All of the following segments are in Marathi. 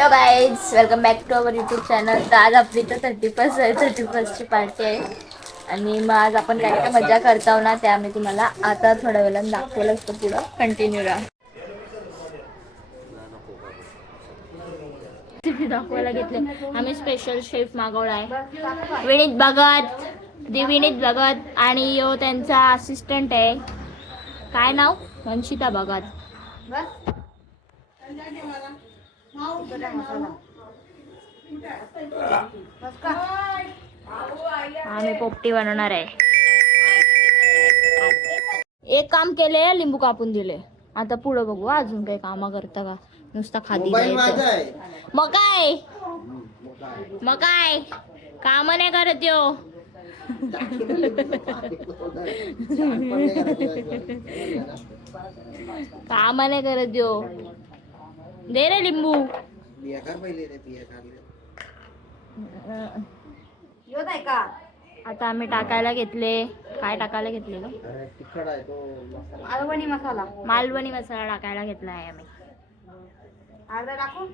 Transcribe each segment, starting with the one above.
Hello guys, welcome back to our YouTube channel. तर आज आपली तर 31st ची पार्टी आहे आणि मग आज आपण काय काय मजा करतो ना ते आम्ही तुम्हाला आता थोड्या वेळानं दाखवलं असतं. पुढं कंटिन्यू राहा. दाखवायला घेतले आम्ही स्पेशल शेफ मागवला आहे, विनीत भगत. विनीत भगत आणि यो त्यांचा असिस्टंट आहे, काय नाव, वंशिता भगत. आम्ही पोपटी बनवणार आहे. एक काम केले, लिंबू कापून दिले. आता पुढे बघू अजून काही काम करता का, नुसता खादी मग काय काम नाही करत यो. काम नाही करत यो. दे रे लिंबू. आता आम्ही टाकायला घेतले, काय टाकायला घेतले ग, मालवणी मसाला. मालवणी मसाला टाकायला घेतला आहे आम्ही. अर्धा टाकू.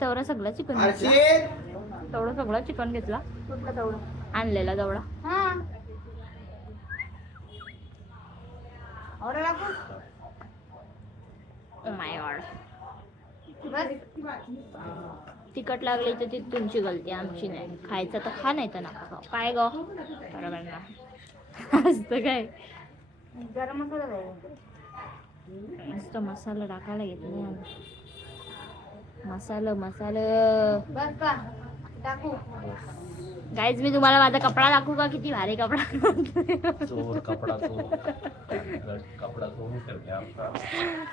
तेवढं सगळं चिकन घेतलं, तेवढं सगळं चिकन घेतला. कुठला तेवढं आणलेला तेवढा. माय गॉड, तिखट लागली तर ती तुमची गलती, आमची नाही. खायचं तर खा, नाही तर नका खाऊ. काय ग बरोबर ना असतं काय. गरम मसाला मस्त मसाला टाकायला घेतला. मसाला टाकू. गाईज मी तुम्हाला माझा कपडा दाखवू का, किती भारी कपडा.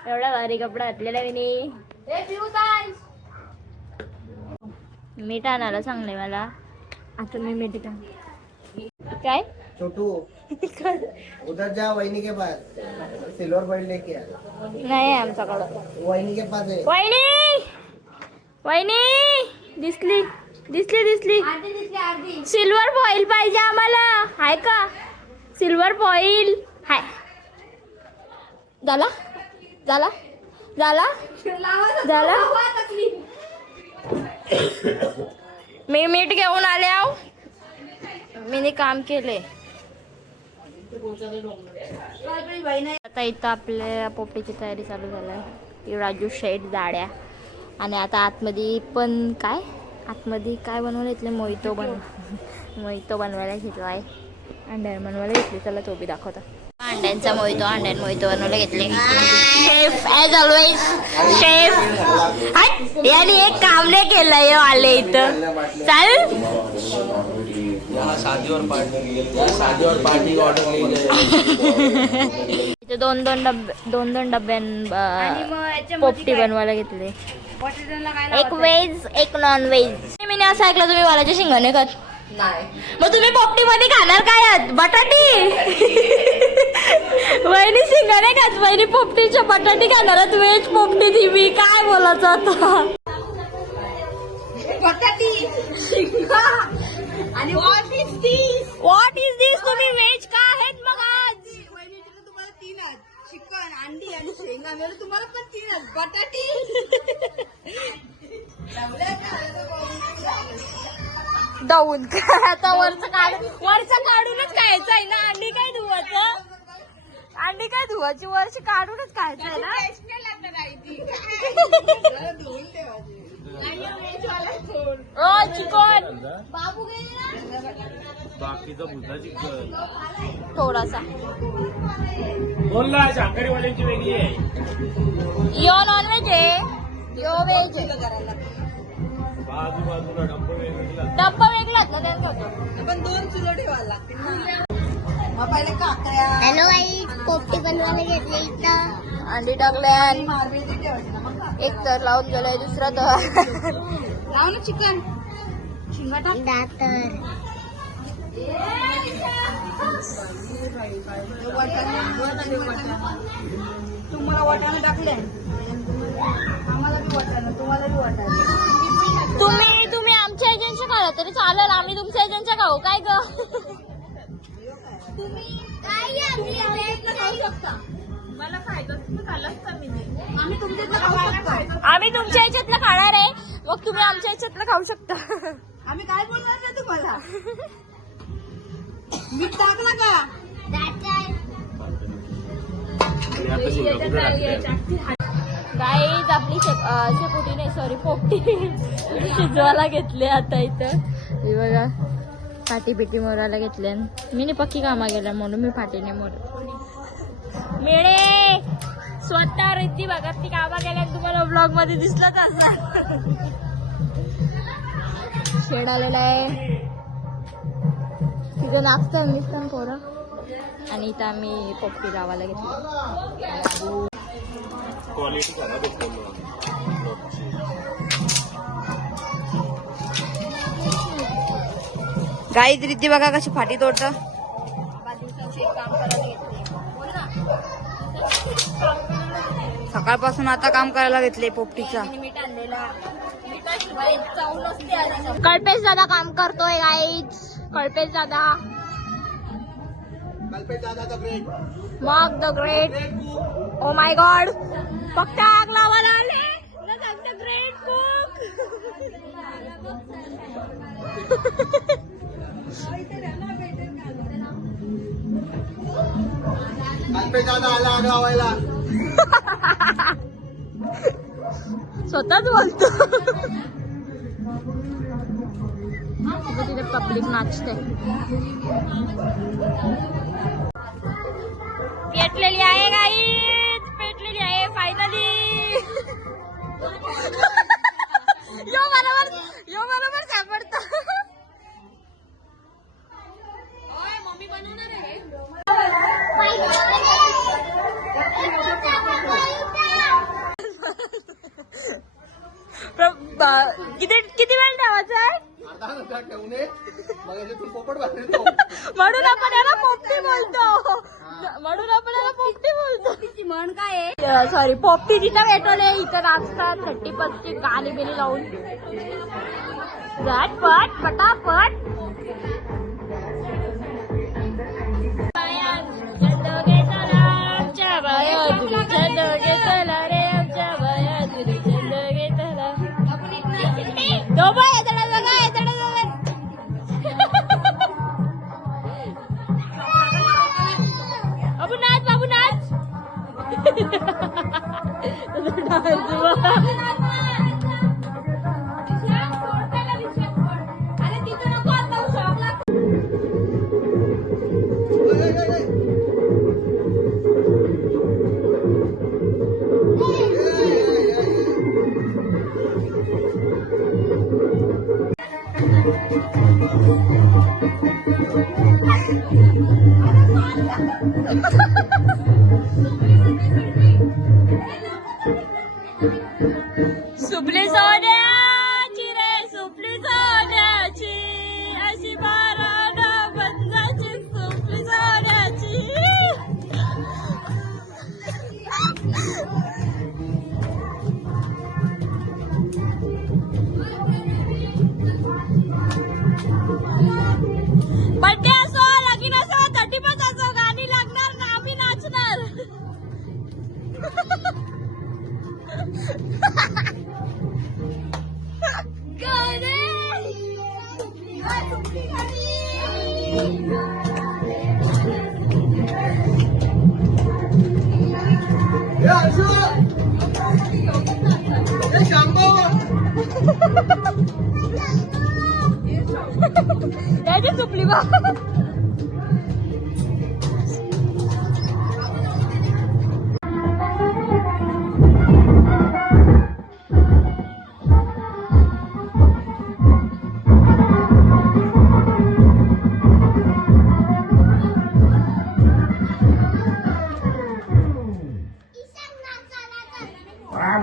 एवढा भारी कपडा घातलेला मी. मीठ आणायला सांगले मला. आता मी मीठ काय छोटू उधर जा, वहिनी के पास सिल्वर बॉल लेके आ. नाही आमच्याकडं. वहिनी के पास है. वहिनी दिसली सिल्वर फॉईल पाहिजे आम्हाला. हाय का सिल्वर फॉईल? हाय. झाला मी मीठ घेऊन आले आहो. मी काम केले. आता इथं आपल्या पोपटीची तयारी चालू झाली. राजू शेठ जाड्या. आणि आता आतमध्ये पण काय बनवलं इथले, मोहितो बनवायला घेतला आहे. अंड्या बनवायला घेतली, चला तो बी दाखवता. अंड्यांचा मोहितो बनवायला घेतले. Chef as always chef. याने एक काम नाही केलंय आले इथं. चाल शादी और पार्टी ऑर्डर इथे दोन डब्यान पोपटी बनवायला घेतले. एक व्हेज एक नॉन व्हेज. मी असं ऐकलं तुम्ही वालाच्या शिंगाने खात नाही, मग तुम्ही पोपटी मध्ये खाणार काय, बटाटी? वहिनी शिंगाने खात, वहिनी पोपटीच्या बटाटी खाणार. व्हेज पोपटी ती मी काय बोलायचं आता. बटाटी शिंगा आणि व्हॉट इज दिस तुम्ही व्हेज का आहेत मग आज? तुम्हाला 3 आहेत, चिकन, अंडी आणि शेंगा मिळून तुम्हाला पण 3 आहेत. बटाटी दाऊन आता वरचं काढूनच खायचं आहे ना. अंडी काय धुवायची वरची काढूनच खायचं आहे ना. चिकन बाबू बाकीचं थोडासा बोलला. शाकाहारीवाल्यांची वेगळी आहे, यो नॉन व्हेज आहे, यो व्हेज आहे. बाजूला डब्बा वेगळाच ना त्यांचा. पण 2 चुलो ठेवायला लागतील. मग पहिले काकड्या. हॅलो आई, पोपटी बनवायला घेतली इथं. अंडी टाकल्या, मारबेळची ठेवायची ना. मग एक तर लावून गेलाय, दुसरा तर लाव ना चिकन. शिंगा टाक. दातर तुम्हाला वाटाणा टाकले, आम्हाला बी वाटाणा, तुम्हाला बी वाटाणा. तुम्ही आमच्या एजंटच्या खाला तरी चालेल, आम्ही तुमच्या एजंटच्या खाऊ काय ग. तुम्ही काय खाऊ शकता. मला खायचं खाल्लंच तर मी नाही. तुमच्या इथलं खाऊ शकतो. आम्ही तुमच्या याच्यातलं खाणार आहे, मग तुम्ही आमच्या याच्यातलं खाऊ शकता. आम्ही काय बोलणार नाही तुम्हाला. मीठ टाकला का? आणि आता सिंगापूर गाईज आपली शेकोटी नाही, सॉरी पोपटी शिजवायला घेतले आता इथं. हे बघा फाटी पिटी मोरायला घेतल्या. मी नाही पक्की कामा गेल्या म्हणून मी फाटीने मोर मिळे स्वतः रिद्धी बघा ती कामा गेल्या. तुम्हाला ब्लॉग मध्ये दिसलंच असणार. शेड आलेला आहे तिथे नाचतात दिसतात पोरं. आणि इथं आम्ही पोपटी लावायला घेतली. क्वालिटी खराब आहे गाई रिद्धी बघा कशी फाटी तोडत. सकाळपासून आता काम करायला घेतले पोपटीचा. कल्पेश दादा काम करतोय गाईज. कल्पेश दादा मग the great. Oh my God फक्त आग लावायला आले. The great cook. स्वतःच बोलतो. तिथे पब्लिक नाचते. पेटलेली आहे गाईज, पेटलेली आहे फायनली. यो बरोबर सापडतो. मम्मी बनवणार आहे. किती वेळ ठेवायचा आहे म्हणून आपण याला पोपटी बोलतो. म्हणून आपण याला पोपटी बोलतो. तिची म्हण काय आहे? सॉरी पोपटी जिथं भेटवले इथं नाचतात 30-35 गाणी बिनी लावून. झटपट पटापट. बाबू नाच, बाबू नाच. सुपली सोन्याची रे सुपली सोन्याची अशी बारा बंदाची सुपली सोन्याची. बड्डे असो लगीन असो 35 असो गाणी लागणार ना आम्ही नाचणार. त्याची चुकली बा.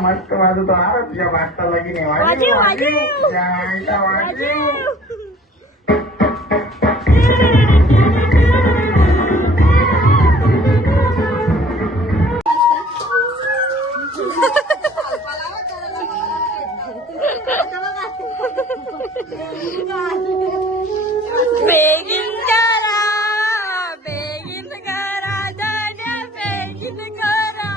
मस्त वाजवतो आर तुझ्या वाजता लगीन वाजव वाजव. बेगीन करा बेगीन करा दादा बेगीन करा.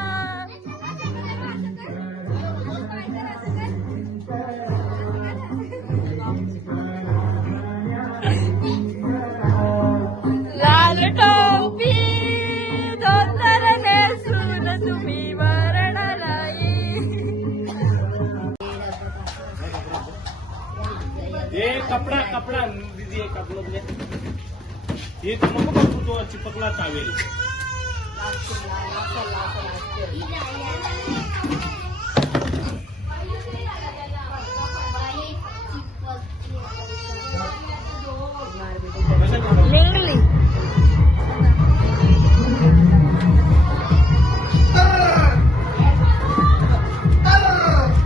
कपडा कपडा दीदी एक कपडा दे. ये तो नको बघू तो चिपकला टावेल. लिंगली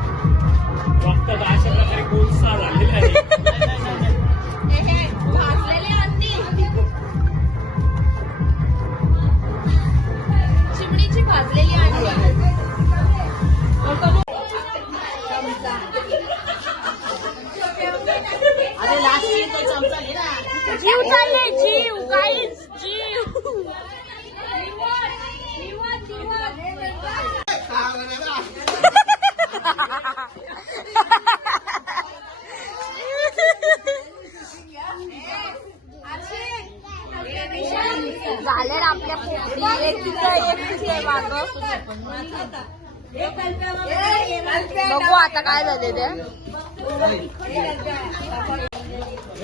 बघतात अशा प्रकारे कोळसा झालेला आहे. भाजलेली अंडी चिमणीची भाजलेली अंडी जीव चालले जीव गाईज जीव झाले ना आपल्या पोपटी एक तिथे मागं बघू आता काय झाले ते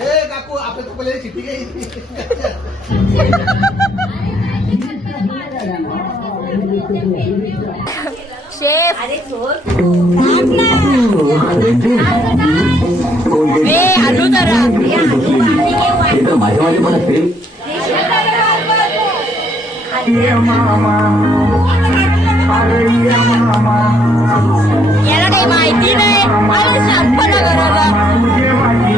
ए काकू आपण तो पहिले चिठ्ठी घ्यायची. शेफ वे आलू जरा माझ्या पण असेल याला काही माहिती नाही आलं शांतपणा करायला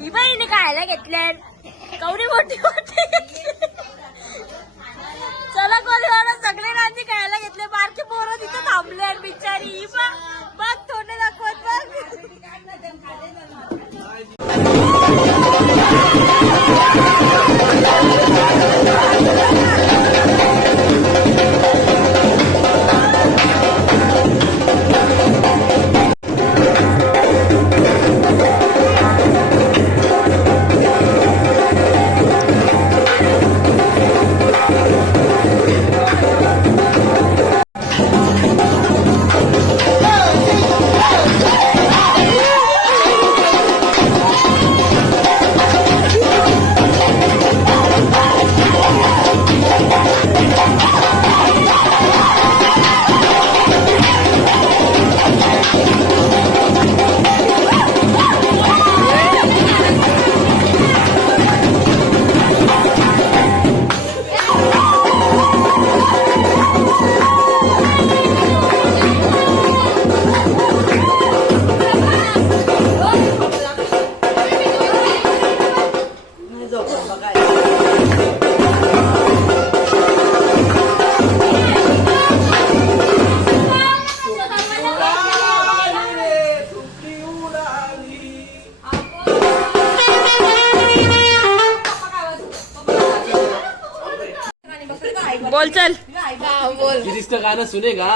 ही बाईने खायला घेतल्या कवडी मोठी होती चला कोण सगळे रांजी खायला घेतले बारकी पोरं तिथं थांबले बिचारी ही बघ तोंड दाखवत बघ बोल चल इसका गाना सुनेगा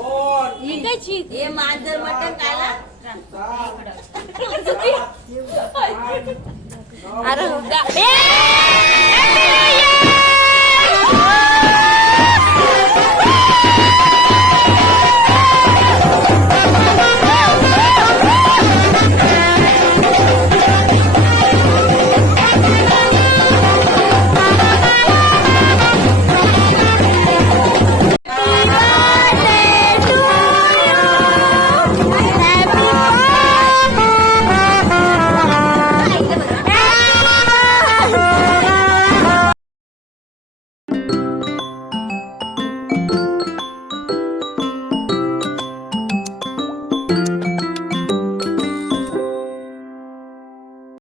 ही काय चीज हे मांजर मटण खायला अरे हो का? ए!